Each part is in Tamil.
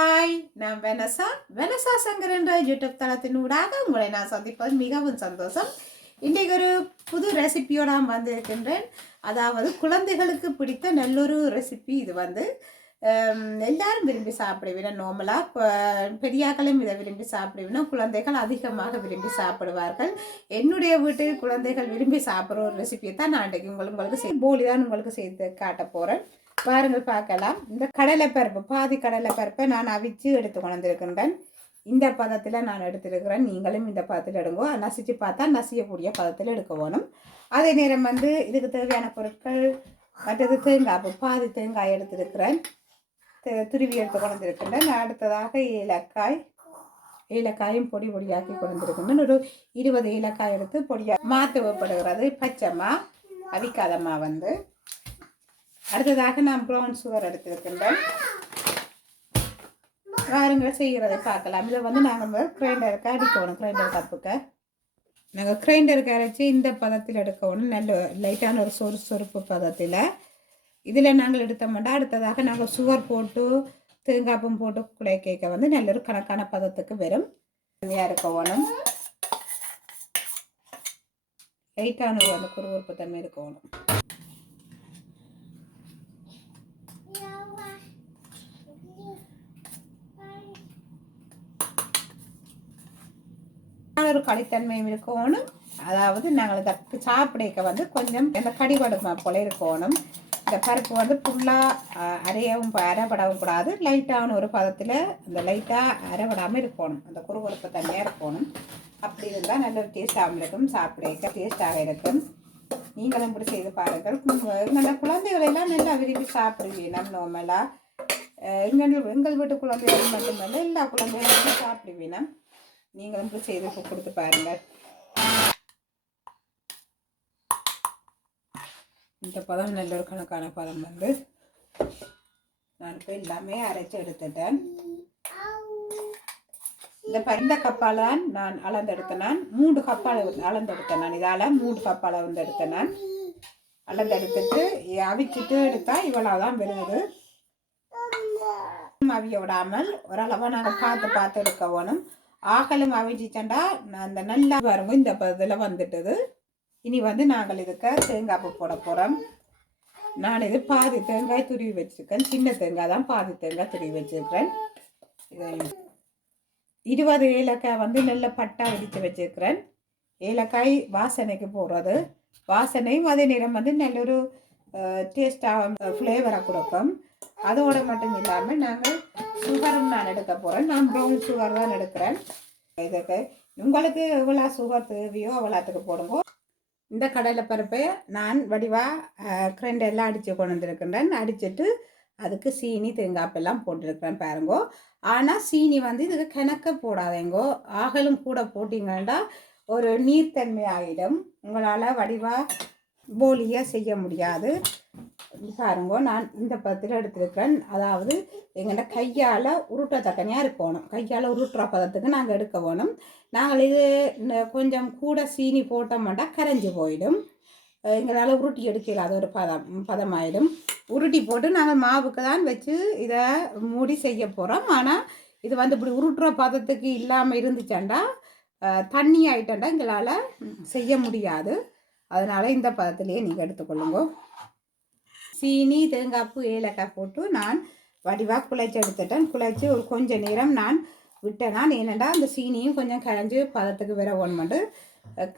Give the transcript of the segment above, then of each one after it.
ஹாய், நான் வெனசா. வெனசா சங்கர் என்ற யூடியூப் தளத்தினூடாக உங்களை நான் சந்திப்பது மிகவும் சந்தோஷம். இன்றைக்கு ஒரு புது ரெசிபியோட நான் வந்திருக்கின்றேன். அதாவது குழந்தைகளுக்கு பிடித்த நல்லொரு ரெசிபி. இது வந்து எல்லாரும் விரும்பி சாப்பிடுவேன். நார்மலாக பெரியாக்களும் இதை விரும்பி சாப்பிடுவேன். குழந்தைகள் அதிகமாக விரும்பி சாப்பிடுவார்கள். என்னுடைய வீட்டில் குழந்தைகள் விரும்பி சாப்பிட்ற ஒரு ரெசிபியை தான் நான் இன்றைக்கு உங்களுக்கு போலி தான் உங்களுக்கு செய்து காட்ட போகிறேன். பாருங்கள், பார்க்கலாம். இந்த கடலைப்பருப்பு, பாதி கடலைப்பருப்பை நான் அவிச்சு எடுத்து கொண்டிருக்கின்றேன். இந்த பதத்தில் நான் எடுத்துருக்கிறேன். நீங்களும் இந்த பதத்தில் எடுங்கோ. நசிச்சு பார்த்தா நசியக்கூடிய பதத்தில் எடுக்க வேணும். அதே நேரம் வந்து இதுக்கு தேவையான பொருட்கள் மற்றது தேங்காய், பாதி தேங்காய் எடுத்துருக்கிறேன். துருவி எடுத்து கொண்டிருக்கின்றேன். அடுத்ததாக ஏலக்காயும் பொடி பொடியாக்கி கொண்டிருக்கின்றேன். ஒரு 20 ஏலக்காய் எடுத்து பொடியாக மாற்றுவப்படுகிறது. பச்சைமா அவிக்காதம்மா வந்து. அடுத்ததாக நான் ப்ரௌன் சுகர் எடுத்துருக்கின்றேன். வாருங்கள் செய்கிறதை பார்க்கலாம். இதை வந்து நாங்கள் கிரைண்டருக்கு அடிக்கணும். கிரைண்டர் கப்புக்கு நாங்கள் கிரைண்டருக்கு அரைச்சி இந்த பதத்தில் எடுக்கணும். நல்ல லைட்டான ஒரு சொறுப்பு பதத்தில். இதில் நாங்கள் எடுத்த மாட்டோம். அடுத்ததாக நாங்கள் சுகர் போட்டு தேங்காய்ப்பும் போட்டு குழை கேட்க வந்து நல்ல ஒரு கணக்கான பதத்துக்கு வரும். தனியாக இருக்கணும். லைட்டான அந்த குறுகுறுப்பு தன்மை இருக்கணும். ஒரு கடித்தன்மையும் இருக்கணும். அதாவது நாங்கள் இதை சாப்பிடைக்க வந்து கொஞ்சம் இந்த கடிவடுமை போல இருக்கணும். இந்த பருப்பு வந்து ஃபுல்லாக அரைப்படவும் கூடாது. லைட்டான ஒரு பதத்தில் அந்த லைட்டாக அரைப்படாமல் இருக்கணும். அந்த குறுகுறுப்பு தன்மையாக இருக்கணும். அப்படி இருந்தால் நல்ல ஒரு டேஸ்டாகவும் இருக்கும். சாப்பிடைக்க டேஸ்டாக இருக்கும். நீங்களும் இப்படி செய்து பாருங்கள். நல்ல குழந்தைகளெல்லாம் நல்லா விரும்பி சாப்பிடுவீங்க. நம்ம நார்மலாக எங்கள் வீட்டு குழந்தைகள் மட்டுமல்ல, எல்லா குழந்தைகளும் சாப்பிடுவீங்க. நீங்களும் இப்படி செய்து கொடுத்து பாருங்கள். இந்த பதம் நல்ல ஒரு கணக்கான பதம் வந்து நான் இப்போ எல்லாமே அரைச்சி எடுத்துட்டேன். இந்த கப்பால் தான் நான் அளந்தெடுத்தேன். நான் 3 கப்பால் அளந்தெடுத்தேன். நான் இதால் 3 கப்பால் வந்து எடுத்தேன். நான் அளந்தெடுத்துட்டு அவிச்சிட்டு எடுத்தால் இவ்வளோதான் வருது. அவிய விடாமல் ஓரளவாக நாங்கள் பார்த்து எடுக்க வேணும். ஆகலும் அவிச்சிச்சண்டா அந்த நல்லா பாருங்க இந்த இதில் வந்துட்டுது. இனி வந்து நாங்கள் இதுக்கு தேங்காய் போட போகிறோம். நான் இது பாதி தேங்காய் துருவி வச்சுருக்கேன். சின்ன தேங்காய் தான், பாதி தேங்காய் துருவி வச்சுருக்கிறேன். இதை 20 ஏலக்காய் வந்து நல்ல பட்டா இடித்து வச்சுருக்கிறேன். ஏலக்காய் வாசனைக்கு போடுறது. வாசனையும் அதே நேரம் வந்து நல்ல ஒரு டேஸ்டாக ஃப்ளேவரை கொடுக்கும். அதோடு மட்டும் இல்லாமல் நாங்கள் சுகரும் நான் எடுக்க போகிறேன். நான் ப்ரௌன் சுகர் தான் எடுக்கிறேன். இதுக்கு உங்களுக்கு எவ்வளோ சுகர் தேவையோ அவ்வளோத்துக்கு போடுங்க. இந்த கடலைப்பருப்பை நான் வடிவாக கிரைண்டெல்லாம் அடித்து கொண்டு வந்துருக்கின்றேன். அடிச்சுட்டு அதுக்கு சீனி தேங்காய்ப்பெல்லாம் போட்டிருக்கிறேன் பாருங்கோ. ஆனால் சீனி வந்து இதுக்கு கிணக்க போடாதேங்கோ. ஆகலும் கூட போட்டிங்கன்னா ஒரு நீர்த்தன்மை ஆகிடும். உங்களால் வடிவாக போலியாக செய்ய முடியாது. பாருங்கோ, நான் இந்த பதத்தில் எடுத்துருக்கேன். அதாவது எங்கள்கிட்ட கையால் உருட்டத்தக்கனையாக இருக்கணும். கையால் உருட்டுற பதத்துக்கு நாங்கள் எடுக்க வேணும். நாங்கள் இது கொஞ்சம் கூட சீனி போட்ட மாட்டால் கரைஞ்சி போயிடும். எங்களால் உருட்டி எடுக்கல. அது ஒரு பதமாயிடும். உருட்டி போட்டு நாங்கள் மாவுக்கு தான் வச்சு இதை மூடி செய்ய போகிறோம். ஆனால் இது வந்து இப்படி உருட்டுற பதத்துக்கு இல்லாமல் இருந்துச்சாண்டா தண்ணி ஆகிட்டா எங்களால் செய்ய முடியாது. அதனால் இந்த பதத்திலேயே நீங்கள் எடுத்துக்கொள்ளுங்க. சீனி தேங்காய்ப்பு ஏலக்காய் போட்டு நான் வடிவாக குழைச்சி எடுத்துட்டேன். குழைச்சி ஒரு கொஞ்சம் நேரம் நான் விட்டேன். நான் ஏனெண்டா அந்த சீனியும் கொஞ்சம் கரைஞ்சி பதத்துக்கு வர ஒன்று.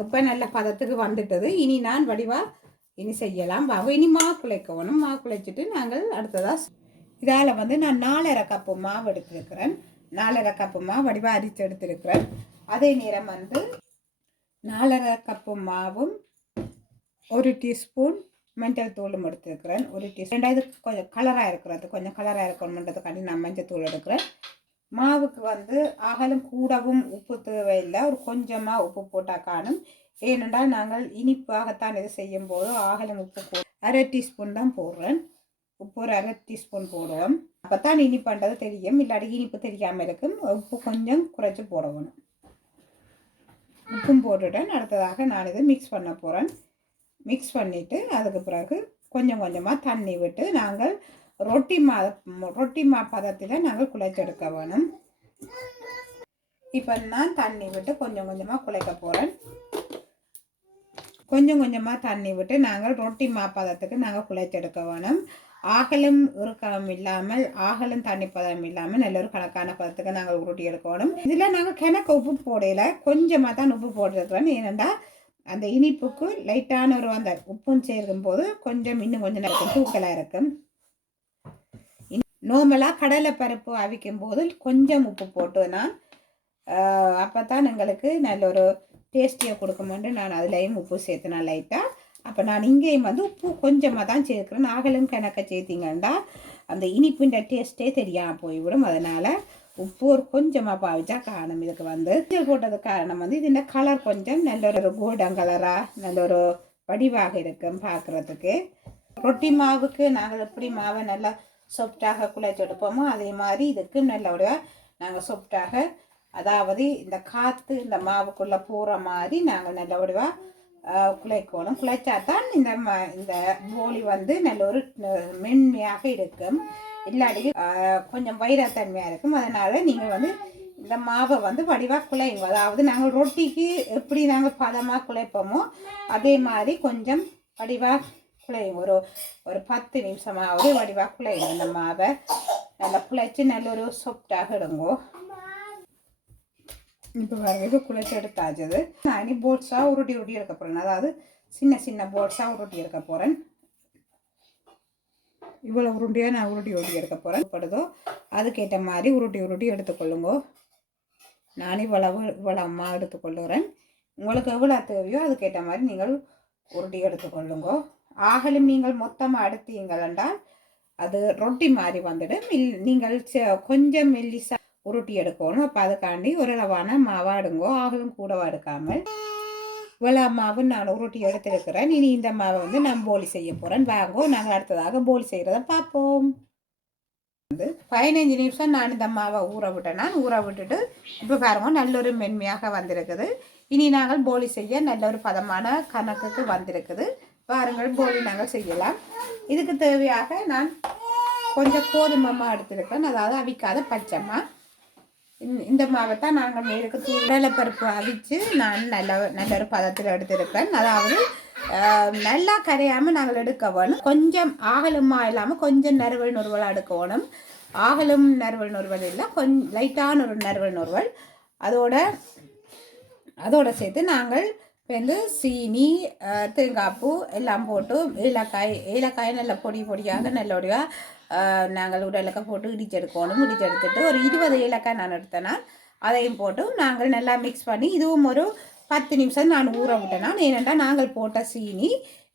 இப்போ நல்ல பதத்துக்கு வந்துட்டது. இனி நான் வடிவாக இனி செய்யலாம். இனி மாவு குழைக்கணும். மாவு குழைச்சிட்டு நாங்கள் அடுத்ததாக இதால் வந்து நான் 4.5 கப்பு மாவு எடுத்துருக்கிறேன். 4.5 கப்பு மாவு வடிவாக அரித்து எடுத்துருக்கிறேன். அதே நேரம் வந்து 4.5 கப்பு மாவும் 1 டீஸ்பூன் மஞ்சள் தூளும் எடுத்துருக்கிறேன். 1 டீஸ்பூன். ரெண்டாவது கொஞ்சம் கலராக இருக்கிறது, கொஞ்சம் கலராக இருக்கணுன்றதுக்காண்டி நான் மஞ்சள் தூள் எடுக்கிறேன். மாவுக்கு வந்து அகலும் கூடவும் உப்பு தேவையில்லை. ஒரு கொஞ்சமாக உப்பு போட்டால் காணும். ஏனென்றால் நாங்கள் இனிப்பாகத்தான் இது செய்யும்போது அகலும் உப்பு 1/2 டீஸ்பூன் தான் போடுறேன். உப்பு ஒரு 1/2 டீஸ்பூன் போடுவோம். அப்போ தான் இனிப்புன்றது தெரியும். இல்லாட்டி இனிப்பு தெரியாமல் இருக்கும். உப்பு கொஞ்சம் குறைச்சி போடணும். உப்பும் போட்டுட்டேன். அடுத்ததாக நான் இது மிக்ஸ் பண்ண போகிறேன். மிக்ஸ் பண்ணிவிட்டு அதுக்கு பிறகு கொஞ்சம் கொஞ்சமாக தண்ணி விட்டு நாங்கள் ரொட்டி மா பதத்தில் நாங்கள் குழைச்செடுக்க வேணும். இப்போ நான் தண்ணி விட்டு கொஞ்சம் கொஞ்சமாக குழைக்க போகிறேன். கொஞ்சம் கொஞ்சமாக தண்ணி விட்டு நாங்கள் ரொட்டி மாப்பதத்துக்கு நாங்கள் குழைச்செடுக்க வேணும். ஆகலும் இறுக்கம் இல்லாமல் ஆகலும் தண்ணி பதம் இல்லாமல் நல்ல ஒரு கணக்கான பதத்துக்கு நாங்கள் உருட்டி எடுக்கணும். இதில் நாங்கள் கிணக்கு உப்பு போடையில் கொஞ்சமாக தான் உப்பு போட்டிருக்கிறோம். ஏனெண்டா அந்த இனிப்புக்கு லைட்டான ஒரு அந்த உப்பும் சேர்க்கும் போது கொஞ்சம் இன்னும் கொஞ்சம் நேரம் தூக்கலாக இருக்கும். நார்மலாக கடலை பருப்பு அவிக்கும் போது கொஞ்சம் உப்பு போட்டு நான் அப்போ தான் எங்களுக்கு நல்ல ஒரு டேஸ்டியாக கொடுக்கும்போது நான் அதுலேயும் உப்பு சேர்த்துனேன் லைட்டாக. அப்போ நான் இங்கேயும் வந்து உப்பு கொஞ்சமாக தான் சேர்க்குறேன். நாகலும் கணக்க சேர்த்திங்கன்னா அந்த இனிப்புன்ற டேஸ்ட்டே தெரியாமல் போய்விடும். அதனால் உப்பு ஒரு கொஞ்சமாக பாவிச்சா காரணம். இதுக்கு வந்து போட்டதுக்கு காரணம் வந்து இது இந்த கலர் கொஞ்சம் நல்ல ஒரு கோல்டன் கலராக நல்ல ஒரு வடிவாக இருக்கும் பார்க்குறதுக்கு. ரொட்டி மாவுக்கு நாங்கள் எப்படி மாவை நல்லா சாஃப்டாக குழைச்செடுப்போமோ அதே மாதிரி இதுக்கு நல்ல ஒரு நாங்கள் சாஃப்டாக, அதாவது இந்த காற்று இந்த மாவுக்குள்ளே போகிற மாதிரி நாங்கள் நல்ல வடிவாக குழைக்கணும். குழைச்சா தான் இந்த போலி வந்து நல்ல ஒரு மென்மையாக இருக்கும். இல்லாட்டி கொஞ்சம் வைரத்தன்மையாக இருக்கும். அதனால் நீங்கள் வந்து இந்த மாவை வந்து வடிவாக குழைங்க. அதாவது நாங்கள் ரொட்டிக்கு எப்படி நாங்கள் பதமாக குழைப்போமோ அதே மாதிரி கொஞ்சம் வடிவாக குழையும். ஒரு 10 நிமிஷமாவது வடிவாக குழைங்க. இந்த மாவை நல்லா குழைச்சி நல்ல ஒரு சாஃப்டாக எடுங்கோ. இப்போ பாருங்க, இப்போ குழைச்சி எடுத்தாச்சது. நான் இனி போட்ஸாக உருட்டி எடுக்க போகிறேன். அதாவது சின்ன சின்ன போட்ஸாக உருட்டி எடுக்க போகிறேன். இவ்வளோ உருண்டியாக நான் உருட்டி எடுக்க போகிறேன். படுதோ அதுக்கேற்ற மாதிரி உருட்டி எடுத்துக்கொள்ளுங்கோ. நான் இவ்வளோ அம்மா எடுத்துக்கொள்ளுறேன். உங்களுக்கு எவ்வளோ தேவையோ அதுக்கேற்ற மாதிரி நீங்கள் உருட்டி எடுத்துக்கொள்ளுங்கோ. ஆகலும் நீங்கள் மொத்தமாக எடுத்தீங்களென்றால் அது ரொட்டி மாதிரி வந்துடும். நீங்கள் கொஞ்சம் மெல்லிசா உருட்டி எடுக்கணும். அப்போ அதுக்காண்டி ஒரு அளவான மாவாக எடுங்கோ. ஆகலும் கூடவா எடுக்காமல் இவ்வளோ மாவு நான் உருட்டி எடுத்துருக்கிறேன். இனி இந்த மாவை வந்து நான் போலி செய்ய போகிறேன். வாங்கோ, நாங்கள் அடுத்ததாக போலி செய்கிறத பார்ப்போம். 15 நிமிஷம் நான் இந்த மாவை ஊற விட்டுட்டு இப்போ பாருங்க நல்ல ஒரு மென்மையாக வந்திருக்குது. இனி நாங்கள் போலி செய்ய நல்ல ஒரு பதமான கணக்குக்கு வந்திருக்குது. பாருங்கள், போலி நாங்கள் செய்யலாம். இதுக்கு தேவையாக நான் கொஞ்சம் கோதுமை எடுத்திருக்கேன். அதாவது அவிக்காத பச்சைமா. இந்த மாவை தான் நாங்கள் மேலுக்கு கடலைப்பருப்பு அவிச்சு நான் நல்ல ஒரு பதத்தில் எடுத்திருக்கேன். அதாவது நல்லா கரையாமல் நாங்கள் எடுக்க வேணும். கொஞ்சம் ஆகலுமா இல்லாமல் கொஞ்சம் நறுவல் நுறுவலாக எடுக்க வேணும். ஆகலும் நறுவல் நுறுவல் இல்லை, கொஞ்சம் லைட்டான ஒரு நறுவல் நுறுவல். அதோட சேர்த்து நாங்கள் வந்து சீனி, தேங்காய்ப்பூ எல்லாம் போட்டு ஏலக்காய் நல்ல பொடியாக நல்லபடியாக நாங்கள் ஒரு ஏலக்காய் போட்டு இடிச்செடுக்கணும். இடிச்செடுத்துட்டு ஒரு 20 ஏலக்காய் நான் எடுத்தேன்னா அதையும் போட்டு நாங்கள் நல்லா மிக்ஸ் பண்ணி இதுவும் ஒரு 10 நிமிஷம் நான் ஊற விட்டேன்னா. ஏனென்றால் நாங்கள் போட்ட சீனி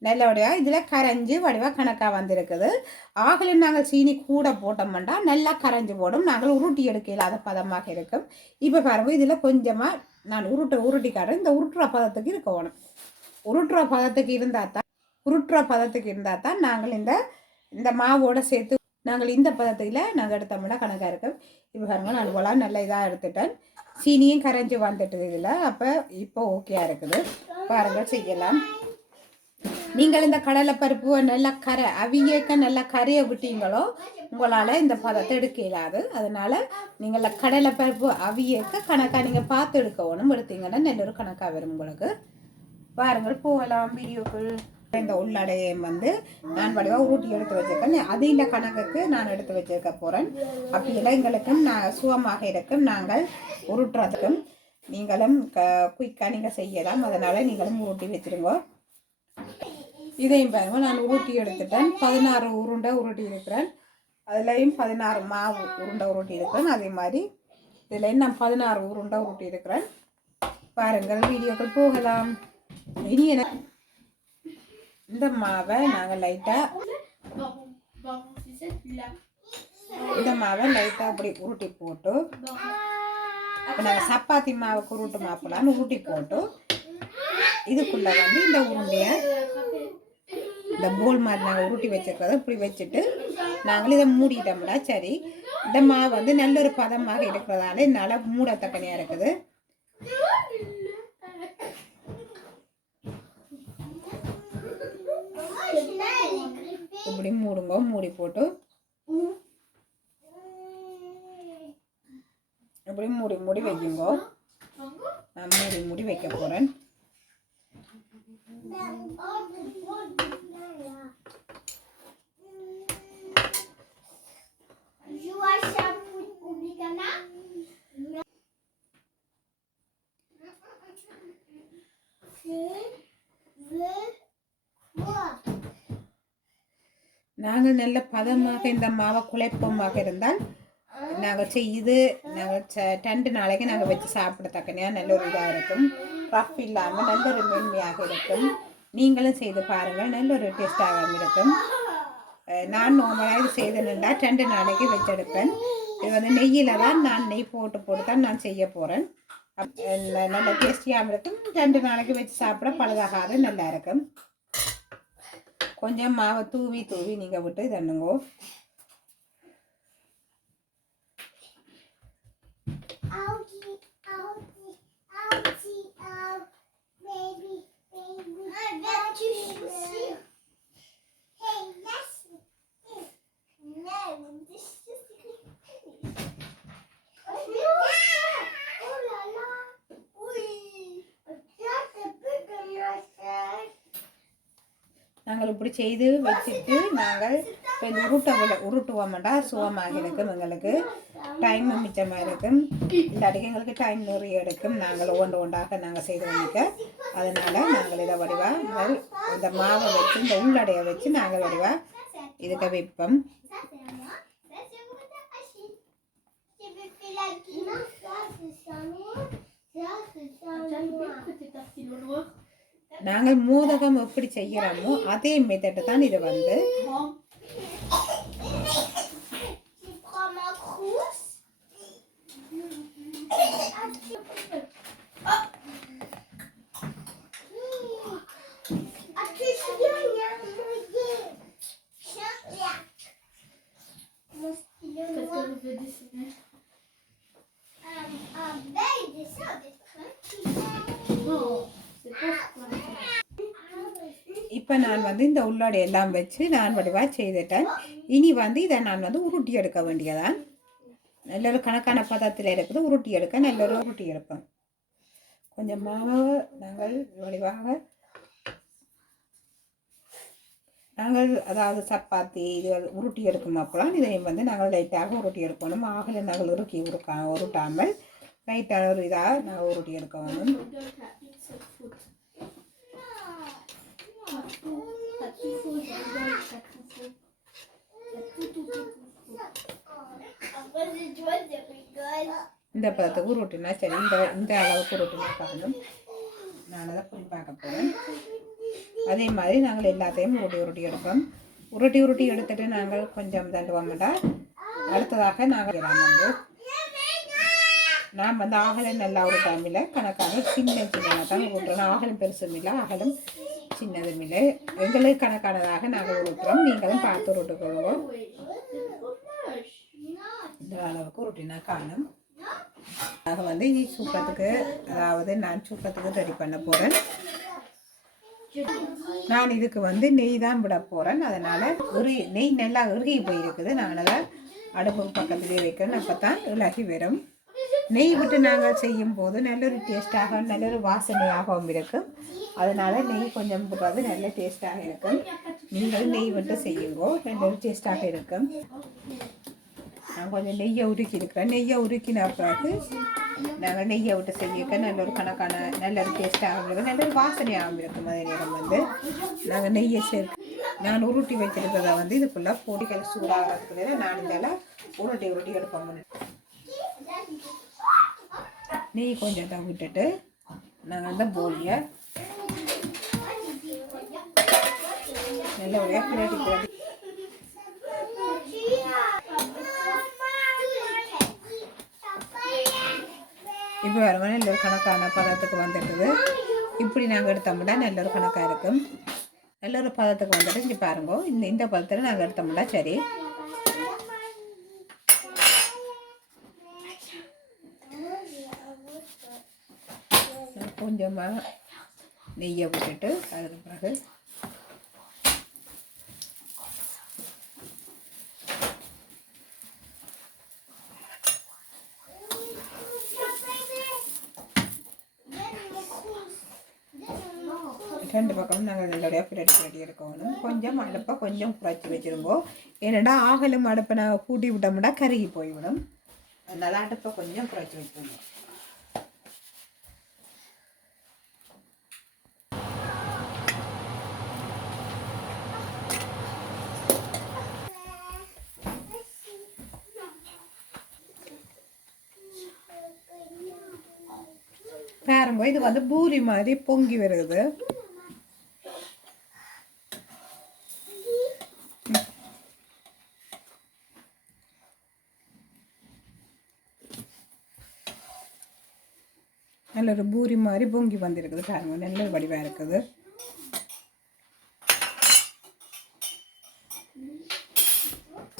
நல்லபடியாக இதில் கரைஞ்சி வடிவாக கணக்காக வந்திருக்குது. ஆகலும் நாங்கள் சீனி கூட போட்டோம்னா நல்லா கரைஞ்சி போடும். நாங்கள் உருட்டி எடுக்க இல்லாத பதமாக இருக்கும். இப்போ பாருங்க, இதில் கொஞ்சமாக நான் உருட்டிக்காரன். இந்த உருட்டுற பதத்துக்கு இருக்கணும். உருட்டுற பதத்துக்கு இருந்தால் தான் நாங்கள் இந்த மாவோட சேர்த்து நாங்கள் இந்த பதத்தில் நாங்கள் எடுத்தோம்னா கணக்காக இருக்கும். இப்போ பாருங்க, நான் போல நல்ல இதாக எடுத்துட்டேன். சீனியும் கரைஞ்சி வந்துட்டு இதில். இப்போ ஓகேயா இருக்குது. பாருங்கள், செய்யலாம். நீங்கள் இந்த கடலைப்பருப்பு நல்லா நல்லா கரையை விட்டீங்களோ உங்களால் இந்த பதத்தை எடுக்க இயலாது. அதனால் நீங்கள் கடலைப்பருப்பு அவியக்க கணக்காக நீங்கள் பார்த்து எடுக்கணும். எடுத்தீங்கன்னா நல்ல ஒரு கணக்காக வரும் உங்களுக்கு. பாருங்கள், போகலாம் வீடியோக்கள். இந்த உள்ளடையை வந்து நான் வடிவாக ஊட்டி எடுத்து வச்சிருக்கேன். அது இந்த கணக்குக்கு நான் எடுத்து வச்சிருக்க போகிறேன். அப்படியெல்லாம் எங்களுக்கும் சுகமாக இருக்கும். நாங்கள் உருட்டுறதுக்கும் நீங்களும் குயிக்காக நீங்கள் செய்யலாம். அதனால் நீங்களும் ஊட்டி வச்சுருங்க. இதையும் பாருங்க, நான் ஊட்டி எடுத்துட்டேன். 16 உருண்டை உருட்டி இருக்கிறேன். அதுலேயும் 16 மாவு உருண்டை உருட்டி இருக்கிறேன். அதே மாதிரி இதுலேயும் நான் 16 உருண்டை உருட்டி இருக்கிறேன். பாருங்கள், வீடியோக்கள் போகலாம். இனி இந்த மாவை நாங்கள் லைட்டாக அப்படி உருட்டி போட்டு நாங்கள் சப்பாத்தி மாவுக்கு உருட்டு மாப்பலான்னு உருட்டி போட்டு இதுக்குள்ளே வந்து இந்த உருண்டையை இந்த போல் மாதிரி நாங்கள் உருட்டி வச்சுருக்கிறத இப்படி வச்சுட்டு நாங்கள் இதை மூடிட்டோம்னா சரி. இந்த மாவு வந்து நல்ல ஒரு பதமாக இருக்கிறதால என்னால் மூடத்தக்கனையாக இருக்குது. இப்படி மூடுங்க. மூடி போட்டு இப்படி மூடி வைக்குங்கோ. நான் மூடி வைக்க போகிறேன். நாங்கள் நல்ல பதமாக இந்த மாவை குழைப்பமாக இருந்தால் நாங்கள் செய்து நாங்கள் 2 நாளைக்கு நாங்கள் வச்சு சாப்பிடத்தக்கனையாக நல்ல ஒரு இதாக இருக்கும். ரஃப் இல்லாமல் நல்ல ஒரு மென்மையாக இருக்கும். நீங்களும் செய்து பாருங்கள், நல்ல ஒரு டேஸ்டாகவும் இருக்கும். நான் நார்மலாக இது செய்தேன்னா 2 நாளைக்கு வச்செடுப்பேன். இது வந்து நெய்யில் தான் நான் நெய் போட்டு தான் நான் செய்ய போகிறேன். நல்ல டேஸ்டியாகவும் இருக்கும். 2 நாளைக்கு வச்சு சாப்பிட பழுதாகாது, நல்லா இருக்கும். கொஞ்சம் மாவை தூவி நீங்கள் விட்டு தண்ணுங்கோ. நாங்கள் இப்படி செய்து வச்சுட்டு நாங்கள் இப்போ இந்த உருட்டுவோம்டா சுகமாக இருக்கும். எங்களுக்கு டைம் மிச்சமாக இருக்கும். இந்த அடிக்கு எங்களுக்கு டைம் நிறைய எடுக்கும். நாங்கள் ஒன்றாக நாங்கள் செய்து வைக்க, அதனால் நாங்கள் இதை வடிவாக இந்த மாவை வச்சு இந்த உள்ளடையை வச்சு நாங்கள் வடிவாக இதுக்கு வைப்போம். நாங்கள் மோதகம் எப்படி செய்கிறோமோ அதே மெத்தட் தான் இது வந்து. இப்போ நான் வந்து இந்த உள்ளோட எல்லாம் வச்சு நான் வடிவாக செய்துட்டேன். இனி வந்து இதை நான் வந்து உருட்டி எடுக்க வேண்டியதான். நல்ல ஒரு கணக்கான பதத்தில் இருக்குது. உருட்டி எடுக்க நல்ல ஒரு உருட்டி எடுப்பேன். கொஞ்சம் மாவு நாங்கள் வடிவாக நாங்கள் அதாவது சப்பாத்தி இது உருட்டி எடுக்கும் அப்போலாம் இதையும் வந்து நாங்கள் லைட்டாக உருட்டி எடுக்கணும். ஆகலை நாங்கள் உருட்டாமல் லைட்டான ஒரு இதாக நாங்கள் உருட்டி எடுக்க வேணும். இந்த பதத்துக்கு உருட்டினா சரி, இந்த அளவுக்கு உருட்டினா காணும். நான் அதை புளி பார்க்க போகிறேன். அதே மாதிரி நாங்கள் எல்லாத்தையும் உருட்டி எடுப்போம். உருட்டி எடுத்துட்டு நாங்கள் கொஞ்சம் தண்டுவோம்டா. அடுத்ததாக நாங்கள் வந்து நான் வந்து ஆகலம் நல்லா ஒரு டைமில் கணக்காக சின்னதாக தான் உருட்டுறோம். ஆகலம் பெருசும் இல்லை, அகலம் சின்னதும் இல்லை. எங்களுக்கு கணக்கானதாக நாங்கள் உருட்டுறோம். நீங்களும் பார்த்து உருட்டுக்கொள்வோம். இந்த அளவுக்கு உருட்டினா காணும். ஆக வந்து இது சூப்பத்துக்கு, அதாவது நான் சூப்பத்துக்கு ரெடி பண்ண போகிறேன். நான் இதுக்கு வந்து நெய் தான் விட போகிறேன். அதனால் நெய் நல்லா இறுகி போயிருக்குது. நான் அதை அடுப்பு பக்கத்துலேயே வைக்கிறேன். அப்போ தான் இலகி வரும். நெய் விட்டு நாங்கள் செய்யும் போது நல்ல ஒரு டேஸ்ட்டாக நல்ல ஒரு வாசனையாகவும் இருக்கும். அதனால் நெய் கொஞ்சம் விடுறது நல்ல டேஸ்ட்டாக இருக்கும். நீங்கள் நெய் விட்டு செய்யுங்கோ, நல்ல ஒரு டேஸ்ட்டாக இருக்கும். நான் கொஞ்சம் நெய்யை உருக்கி இருக்கிறேன். நெய்யை உருக்கின பிறகு நாங்கள் நெய்யை விட்டு செய்ய நல்ல ஒரு கணக்கான நல்ல ஒரு டேஸ்ட்டாகவும் இருக்கும், நல்ல ஒரு வாசனையாகவும் இருக்கும். அதே நேரம் வந்து நாங்கள் நெய்யை நான் உருட்டி வச்சிருக்கிறத வந்து இதுக்குள்ளே பொடிகள் சூடாகிறதுக்கு நான் இதெல்லாம் உருட்டி எடுப்போம். நெய் கொஞ்சம் தான் விட்டுட்டு நாங்கள் அந்த போலியை நல்லபடியாக கிளறி இப்போ வரவங்க நல்ல ஒரு கணக்கான பதத்துக்கு வந்துட்டுது. இப்படி நாங்கள் எடுத்தோம்னா நல்ல ஒரு கணக்காக இருக்கும். நல்ல ஒரு பதத்துக்கு வந்துட்டு இங்கே பாருங்க. இந்த பதத்தில் நாங்கள் எடுத்தோம்னா சரி. கொஞ்சமாக நெய்யை விட்டுட்டு அதுக்கு பிறகு ரெண்டு பக்கமும் நாங்கள் இதோடைய பிரட்டி எடுக்கணும். கொஞ்சம் அடுப்பை கொஞ்சம் குறைச்சி வச்சுருங்கோ. ஏன்னா ஆகலும் அடுப்பை நாங்கள் கூட்டி விட்டோம்னா கருகி போய்விடும். அதனால் அடுப்பை கொஞ்சம் குறைச்சி வச்சுருங்க. பாருங்க, இது வந்து பூரி மாதிரி பொங்கி வருது. நல்ல ஒரு பூரி மாதிரி பொங்கி வந்திருக்குது. பாருங்க, நல்ல வடிவாக இருக்குது.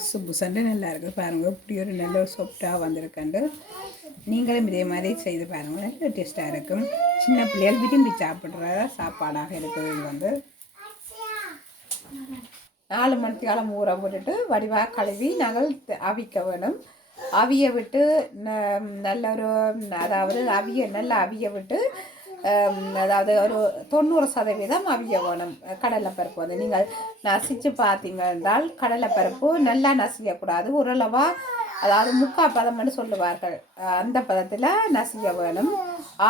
சுப்பு சண்டை நல்லா இருக்குது. பாருங்கள், இப்படி ஒரு நல்ல ஒரு சாஃப்டாக வந்திருக்கண்டு. நீங்களும் இதே மாதிரி செய்து பாருங்கள், நல்ல டேஸ்ட்டாக இருக்கும். சின்ன பிள்ளைகள் விரும்பி சாப்பிட்ற சாப்பாடாக இருக்குது. இது வந்து 4 மணிக்கு காலம் ஊற போட்டுட்டு வடிவாக கழுவி நாங்கள் அவிக்க வேணும். அவிய விட்டு நல்ல ஒரு அதாவது நல்லா அவிய விட்டு அதாவது ஒரு 90% அவிய வேணும். கடலைப்பருப்பு வந்து நீங்கள் நசிச்சு பார்த்தீங்க என்றால் கடலைப்பருப்பு நல்லா நசிக்கக்கூடாது. ஓரளவாக அதாவது 3/4 பதம்னு சொல்லுவார்கள். அந்த பதத்தில் நசிக்க வேணும்.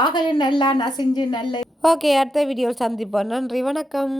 ஆகவே நல்லா நசிஞ்சு நல்ல. ஓகே, அடுத்த வீடியோ சந்திப்போம். நன்றி, வணக்கம்.